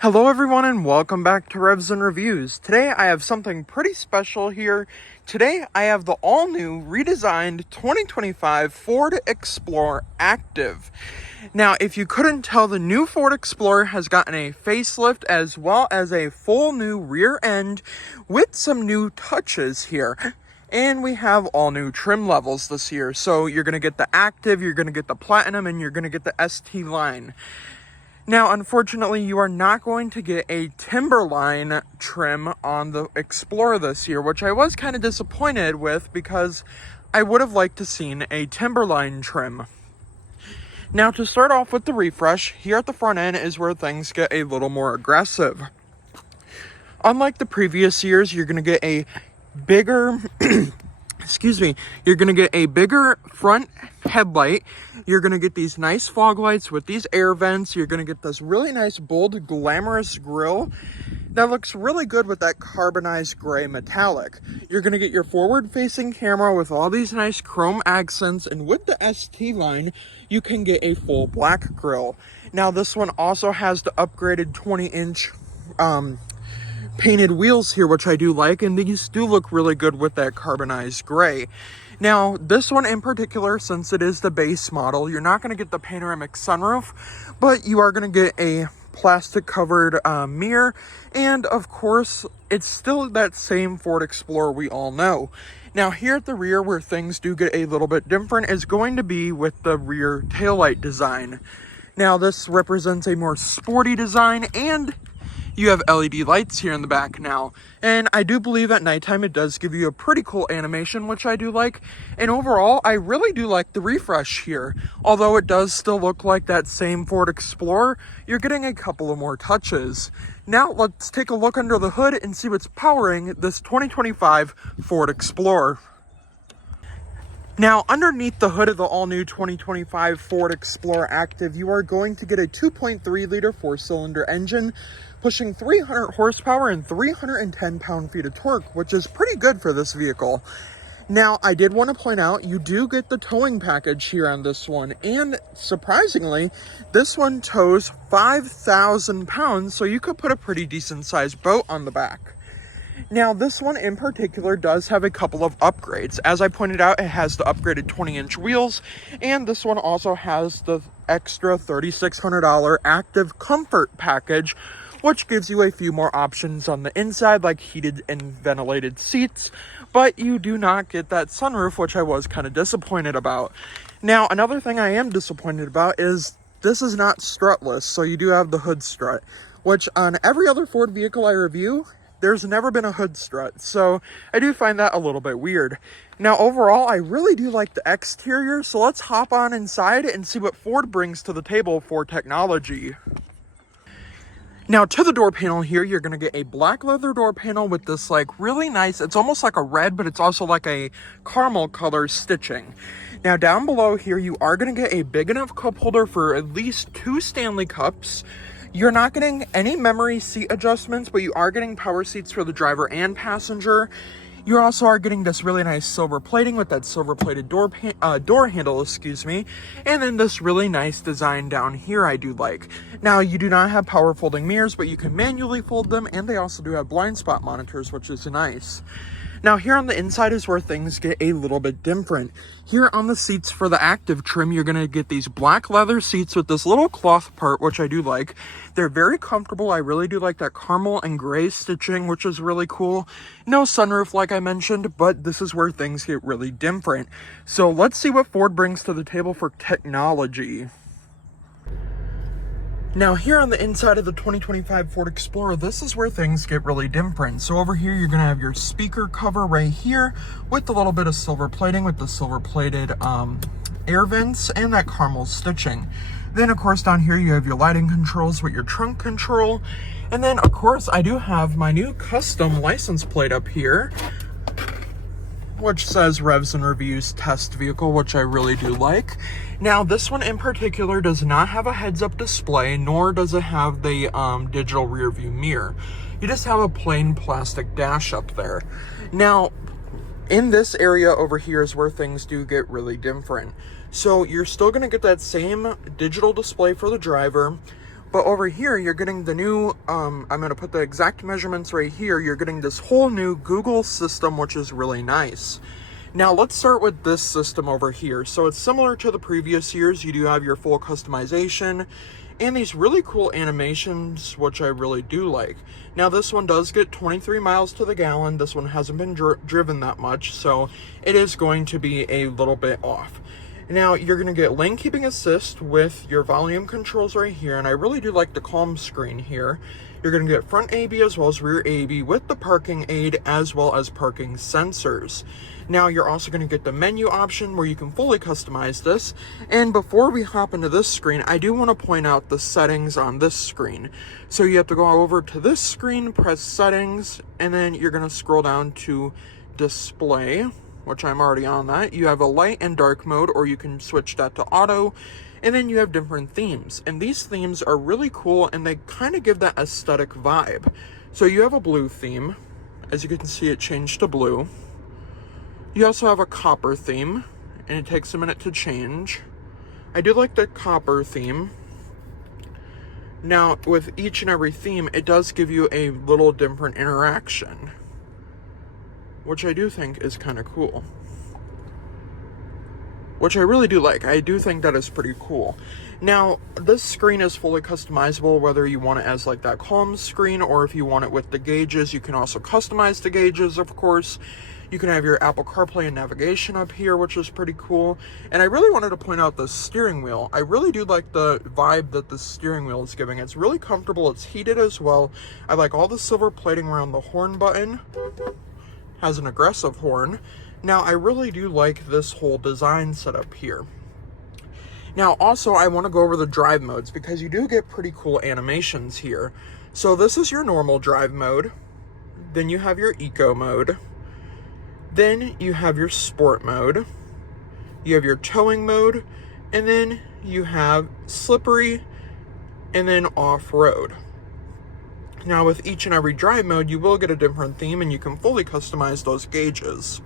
Hello everyone and welcome back to Revs and Reviews. Today I have something pretty special here. Today I have the all-new redesigned 2025 Ford Explorer Active. Now if you couldn't tell, the new Ford Explorer has gotten a facelift as well as a full new rear end with some new touches here. And we have all new trim levels this year. So you're going to get the Active, you're going to get the Platinum, and you're going to get the ST line. Now, unfortunately, you are not going to get a Timberline trim on the Explorer this year, which I was kind of disappointed with because I would have liked to seen a Timberline trim. Now, to start off with the refresh, here at the front end is where things get a little more aggressive. Unlike the previous years, you're going to get a bigger you're going to get a bigger front headlight. You're going to get these nice fog lights with these air vents. You're going to get this really nice, bold, glamorous grille that looks really good with that carbonized gray metallic. You're going to get your forward-facing camera with all these nice chrome accents, and with the ST line, you can get a full black grille. Now, this one also has the upgraded 20-inch painted wheels here, which I do like, and these do look really good with that carbonized gray. Now, this one in particular, since it is the base model, you're not going to get the panoramic sunroof, but you are going to get a plastic covered mirror, and of course, it's still that same Ford Explorer we all know. Now, here at the rear, where things do get a little bit different, is going to be with the rear taillight design. Now, this represents a more sporty design, and you have LED lights here in the back now. And I do believe at nighttime it does give you a pretty cool animation, which I do like. And overall, I really do like the refresh here. Although it does still look like that same Ford Explorer, you're getting a couple of more touches. Now let's take a look under the hood and see what's powering this 2025 Ford Explorer. Now, underneath the hood of the all-new 2025 Ford Explorer Active, you are going to get a 2.3-liter four-cylinder engine, pushing 300 horsepower and 310 pound-feet of torque, which is pretty good for this vehicle. Now, I did want to point out, you do get the towing package here on this one, and surprisingly, this one tows 5,000 pounds, so you could put a pretty decent-sized boat on the back. Now, this one in particular does have a couple of upgrades. As I pointed out, it has the upgraded 20-inch wheels, and this one also has the extra $3,600 Active Comfort package, which gives you a few more options on the inside, like heated and ventilated seats, but you do not get that sunroof, which I was kind of disappointed about. Now, another thing I am disappointed about is this is not strutless, so you do have the hood strut, which on every other Ford vehicle I review, there's never been a hood strut, so I do find that a little bit weird. Now, overall, I really do like the exterior, so let's hop on inside and see what Ford brings to the table for technology. Now, to the door panel here, you're going to get a black leather door panel with this, like, really nice, it's almost like a red, but it's also like a caramel color stitching. Now, down below here, you are going to get a big enough cup holder for at least 2 Stanley Cups. You're not getting any memory seat adjustments, but you are getting power seats for the driver and passenger. You also are getting this really nice silver plating with that silver plated door handle, and then this really nice design down here I do like. Now, you do not have power folding mirrors, but you can manually fold them, and they also do have blind spot monitors, which is nice. Now, here on the inside is where things get a little bit different. Here on the seats for the Active trim, you're going to get these black leather seats with this little cloth part, which I do like. They're very comfortable. I really do like that caramel and gray stitching, which is really cool. No sunroof, like I mentioned, but this is where things get really different. So let's see what Ford brings to the table for technology. Now, here on the inside of the 2025 Ford Explorer, this is where things get really different. So over here, you're going to have your speaker cover right here with a little bit of silver plating with the silver plated air vents and that caramel stitching. Then, of course, down here, you have your lighting controls with your trunk control. And then, of course, I do have my new custom license plate up here, which says Revs and Reviews Test Vehicle, which I really do like. Now, this one in particular does not have a heads-up display, nor does it have the digital rear view mirror. You just have a plain plastic dash up there. Now, in this area over here is where things do get really different. So you're still going to get that same digital display for the driver, But over here, you're getting the new, I'm going to put the exact measurements right here. You're getting this whole new Google system, which is really nice. Now, let's start with this system over here. So it's similar to the previous years. You do have your full customization and these really cool animations, which I really do like. Now, this one does get 23 miles to the gallon. This one hasn't been driven that much, so it is going to be a little bit off. Now, you're going to get lane keeping assist with your volume controls right here, and I really do like the calm screen here. You're going to get front AB as well as rear AB with the parking aid as well as parking sensors. Now, you're also going to get the menu option where you can fully customize this. And before we hop into this screen, I do want to point out the settings on this screen. So you have to go over to this screen, press settings, and then you're going to scroll down to display, which I'm already on that. You have a light and dark mode, or you can switch that to auto. And then you have different themes. And these themes are really cool, and they kind of give that aesthetic vibe. So you have a blue theme. As you can see, it changed to blue. You also have a copper theme, and it takes a minute to change. I do like the copper theme. Now, with each and every theme, it does give you a little different interaction, which I do think is kind of cool. Which I really do like. I do think that is pretty cool. Now, this screen is fully customizable, whether you want it as like that calm screen, or if you want it with the gauges. You can also customize the gauges, of course. You can have your Apple CarPlay and navigation up here, which is pretty cool. And I really wanted to point out the steering wheel. I really do like the vibe that the steering wheel is giving. It's really comfortable. It's heated as well. I like all the silver plating around the horn button. Has an aggressive horn. Now, I really do like this whole design setup here. Now, also, I want to go over the drive modes because you do get pretty cool animations here. So this is your normal drive mode. Then you have your eco mode. Then you have your sport mode. You have your towing mode. And then you have slippery and then off-road. Now, with each and every drive mode, you will get a different theme, and you can fully customize those gauges.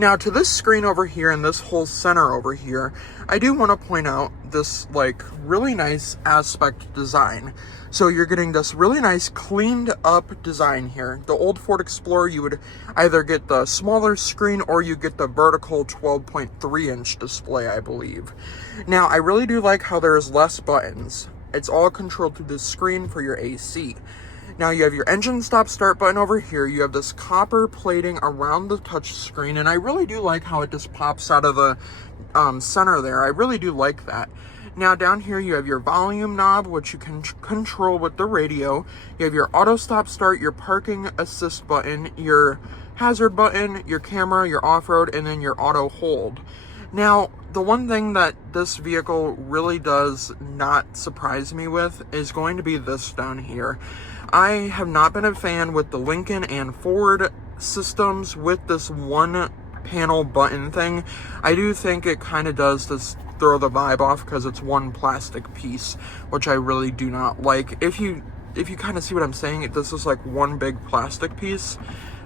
Now, to this screen over here and this whole center over here, I do want to point out this like really nice aspect design. So you're getting this really nice cleaned up design here. The old Ford Explorer, you would either get the smaller screen or you get the vertical 12.3 inch display, I believe. Now, I really do like how there's less buttons. It's all controlled through the screen for your AC. Now, you have your engine stop start button over here. You have this copper plating around the touch screen, and I really do like how it just pops out of the center there. I really do like that. Now, down here, you have your volume knob, which you can control with the radio. You have your auto stop start, your parking assist button, your hazard button, your camera, your off-road, and then your auto hold. Now, the one thing that this vehicle really does not surprise me with is going to be this down here. I have not been a fan with the Lincoln and Ford systems with this one panel button thing. I do think it kind of does this throw the vibe off because it's one plastic piece, which I really do not like. If you kind of see what I'm saying, this is like one big plastic piece.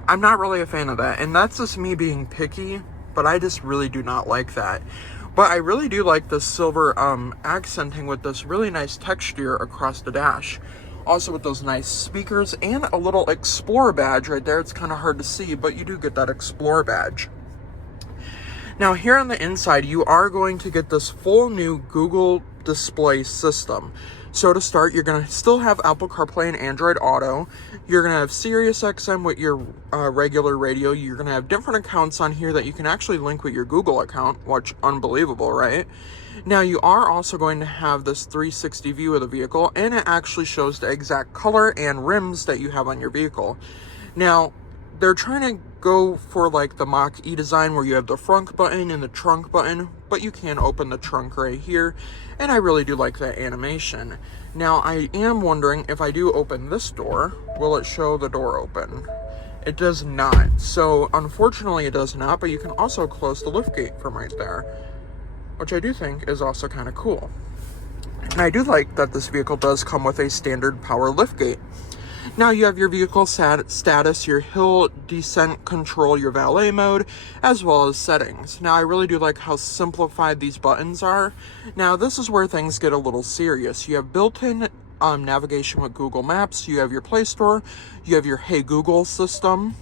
I'm not really a fan of that, and that's just me being picky, but I just really do not like that. But I really do like the silver accenting with this really nice texture across the dash. Also with those nice speakers and a little Explorer badge right there. It's kind of hard to see, but you do get that Explorer badge. Now, here on the inside, you are going to get this full new Google display system. So to start, you're going to still have Apple CarPlay and Android Auto. You're going to have Sirius XM with your regular radio. You're going to have different accounts on here that you can actually link with your Google account, which unbelievable, right? Now, you are also going to have this 360 view of the vehicle, and it actually shows the exact color and rims that you have on your vehicle. Now, they're trying to go for like the Mach-E design where you have the front button and the trunk button, but you can open the trunk right here, and I really do like that animation. Now, I am wondering if I do open this door, will it show the door open? It does not. So, unfortunately, it does not, but you can also close the liftgate from right there, which I do think is also kind of cool. And I do like that this vehicle does come with a standard power liftgate. Now you have your vehicle status, your hill descent control, your valet mode, as well as settings. Now I really do like how simplified these buttons are. Now this is where things get a little serious. You have built-in navigation with Google Maps, you have your Play Store, you have your Hey Google system,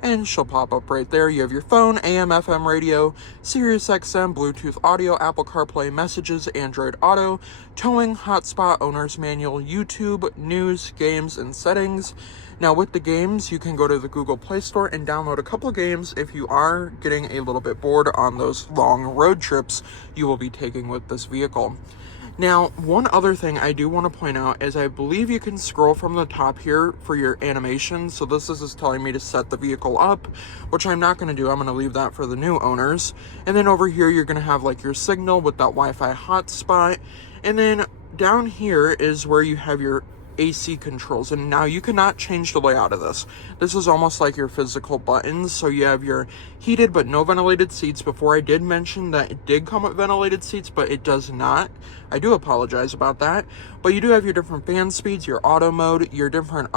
and she'll pop up right there. You have your phone, AM, FM radio, Sirius XM, Bluetooth audio, Apple CarPlay, messages, Android Auto, towing, hotspot, owner's manual, YouTube, news, games, and settings. Now with the games, you can go to the Google Play Store and download a couple of games if you are getting a little bit bored on those long road trips you will be taking with this vehicle. Now, one other thing I do want to point out is I believe you can scroll from the top here for your animation. So this is just telling me to set the vehicle up, which I'm not going to do. I'm going to leave that for the new owners. And then over here, you're going to have like your signal with that Wi-Fi hotspot. And then down here is where you have your AC controls, and now you cannot change the layout of this. This is almost like your physical buttons. So you have your heated but no ventilated seats. Before, I did mention that it did come with ventilated seats, but it does not. I do apologize about that. But you do have your different fan speeds, your auto mode, your different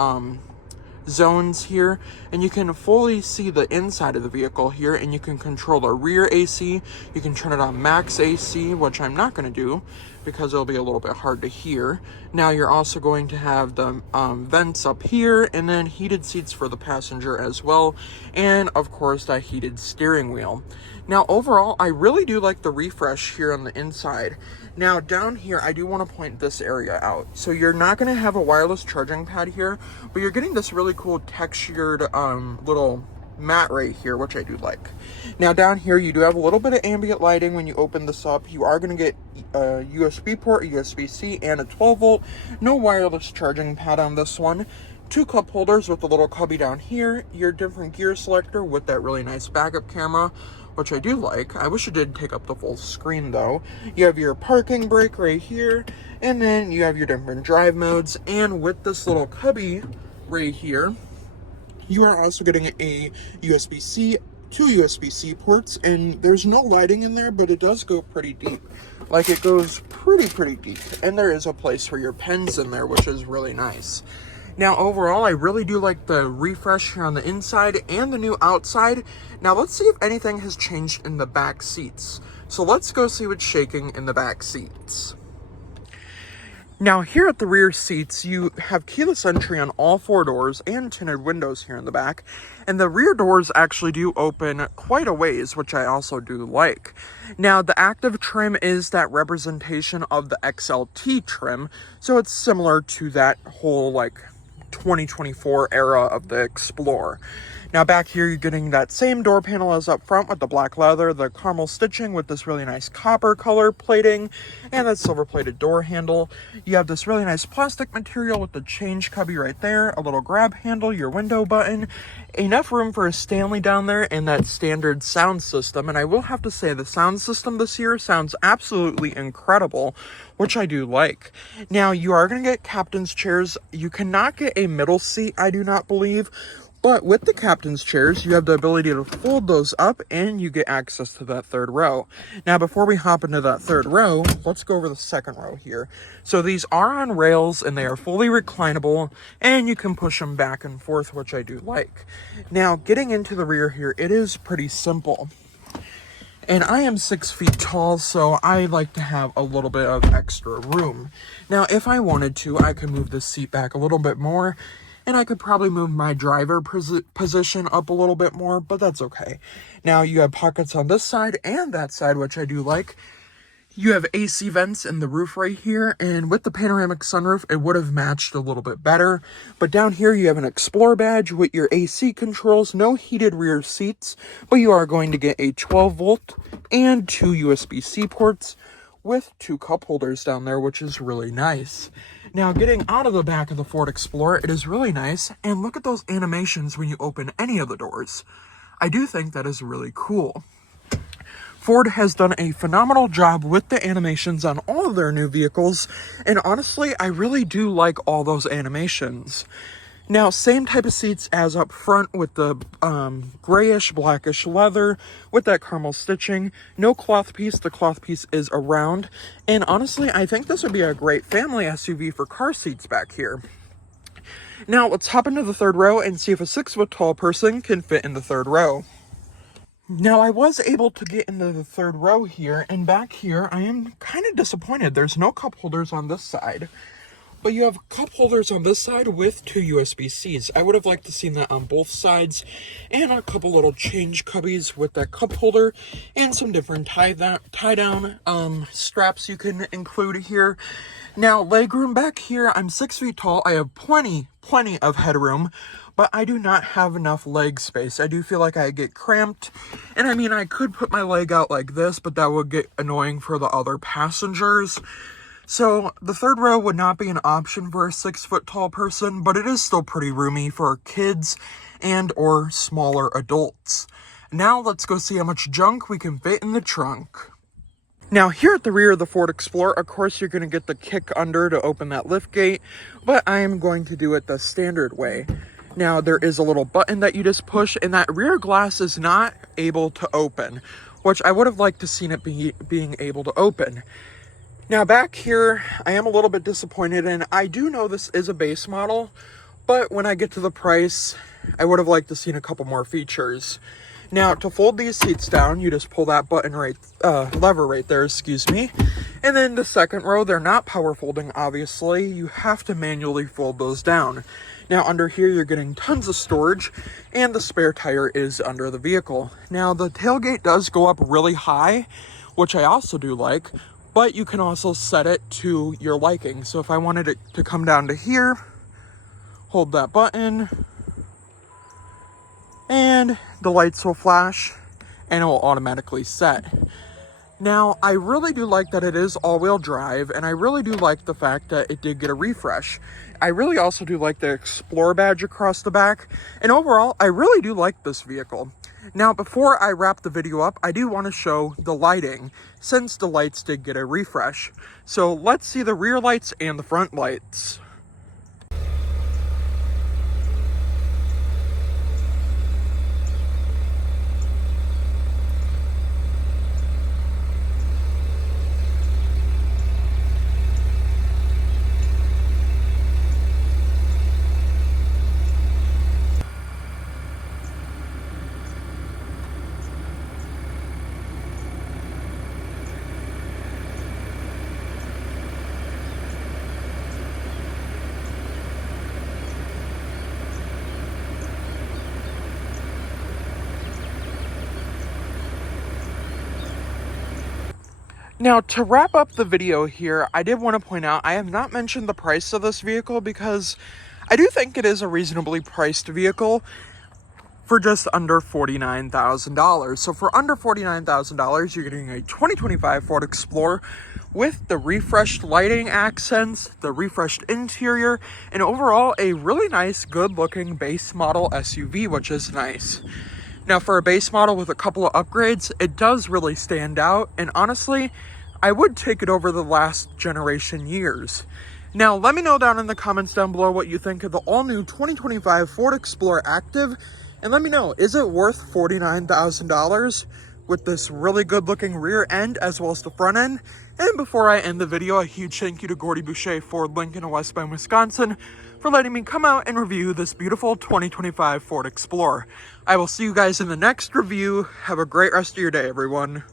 zones here, and you can fully see the inside of the vehicle here, and you can control the rear AC. You can turn it on max AC, which I'm not going to do because it'll be a little bit hard to hear. Now you're also going to have the vents up here, and then heated seats for the passenger as well, and of course that heated steering wheel. Now overall, I really do like the refresh here on the inside. Now down here, I do want to point this area out. So you're not going to have a wireless charging pad here, but you're getting this really cool textured little mat right here, which I do like. Now down here, you do have a little bit of ambient lighting when you open this up. You are going to get a USB port, a USB-C, and a 12 volt. No wireless charging pad on this one. 2 cup holders with a little cubby down here. Your different gear selector with that really nice backup camera, which I do like. I wish it did take up the full screen though. You have your parking brake right here, and then you have your different drive modes. And with this little cubby right here, you are also getting a USB-C, 2 USB-C ports, and there's no lighting in there, but it does go pretty deep. Like, it goes pretty deep, and there is a place for your pens in there, which is really nice. Now, overall, I really do like the refresh here on the inside and the new outside. Now, let's see if anything has changed in the back seats. So let's go see what's shaking in the back seats. Now, here at the rear seats, you have keyless entry on all 4 doors and tinted windows here in the back. And the rear doors actually do open quite a ways, which I also do like. Now, the active trim is that representation of the XLT trim. So it's similar to that whole, like, 2024 era of the Explorer. Now back here, you're getting that same door panel as up front with the black leather, the caramel stitching with this really nice copper color plating, and that silver plated door handle. You have this really nice plastic material with the change cubby right there, a little grab handle, your window button, enough room for a Stanley down there, and that standard sound system. And I will have to say, the sound system this year sounds absolutely incredible, which I do like. Now, you are going to get captain's chairs. You cannot get a middle seat, I do not believe. But with the captain's chairs, you have the ability to fold those up and you get access to that 3rd row. Now, before we hop into that 3rd row, let's go over the 2nd row here. So these are on rails and they are fully reclinable, and you can push them back and forth, which I do like. Now, getting into the rear here, it is pretty simple. And I am 6 feet tall, so I like to have a little bit of extra room. Now, if I wanted to, I could move this seat back a little bit more, and I could probably move my driver position up a little bit more, but that's okay. Now, you have pockets on this side and that side, which I do like. You have AC vents in the roof right here, and with the panoramic sunroof, it would have matched a little bit better. But down here, you have an Explorer badge with your AC controls, no heated rear seats, but you are going to get a 12 volt and 2 USB-C ports with 2 cup holders down there, which is really nice. Now, getting out of the back of the Ford Explorer, it is really nice, and look at those animations when you open any of the doors. I do think that is really cool. Ford has done a phenomenal job with the animations on all of their new vehicles, and honestly, I really do like all those animations. Now, same type of seats as up front with the grayish, blackish leather with that caramel stitching. No cloth piece. The cloth piece is around. And honestly, I think this would be a great family SUV for car seats back here. Now let's hop into the third row and see if a 6-foot tall person can fit in the third row. Now I was able to get into the third row here, and back here I am kind of disappointed. There's no cup holders on this side, but you have cup holders on this side with 2 USB-Cs. I would have liked to see that on both sides, and a couple little change cubbies with that cup holder, and some different tie-down straps you can include here. Now, legroom back here, I'm 6 feet tall. I have plenty of headroom, but I do not have enough leg space. I do feel like I get cramped, and I mean, I could put my leg out like this, but that would get annoying for the other passengers. So the third row would not be an option for a 6-foot tall person, but it is still pretty roomy for kids and or smaller adults. Now let's go see how much junk we can fit in the trunk. Now here at the rear of the Ford Explorer, of course you're going to get the kick under to open that lift gate, but I am going to do it the standard way. Now there is a little button that you just push, and that rear glass is not able to open, which I would have liked to seen it being able to open. Now back here, I am a little bit disappointed, and I do know this is a base model, but when I get to the price, I would have liked to seen a couple more features. Now to fold these seats down, you just pull that button lever right there, excuse me. And then the second row, they're not power folding, obviously. You have to manually fold those down. Now under here, you're getting tons of storage, and the spare tire is under the vehicle. Now the tailgate does go up really high, which I also do like, but you can also set it to your liking. So if I wanted it to come down to here, hold that button, and the lights will flash, and it will automatically set. Now, I really do like that it is all-wheel drive, and I really do like the fact that it did get a refresh. I really also do like the Explorer badge across the back, and overall, I really do like this vehicle. Now, before I wrap the video up, I do want to show the lighting, since the lights did get a refresh. So let's see the rear lights and the front lights. Now, to wrap up the video here, I did want to point out I have not mentioned the price of this vehicle because I do think it is a reasonably priced vehicle for just under $49,000. So for under $49,000, you're getting a 2025 Ford Explorer with the refreshed lighting accents, the refreshed interior, and overall a really nice, good-looking base model SUV, which is nice. Now, for a base model with a couple of upgrades, it does really stand out, and honestly, I would take it over the last generation years. Now, let me know down in the comments down below what you think of the all-new 2025 Ford Explorer Active, and let me know, is it worth $49,000 with this really good-looking rear end as well as the front end? And before I end the video, a huge thank you to Gordie Boucher Ford Lincoln in West Bend, Wisconsin, for letting me come out and review this beautiful 2025 Ford Explorer. I will see you guys in the next review. Have a great rest of your day, everyone.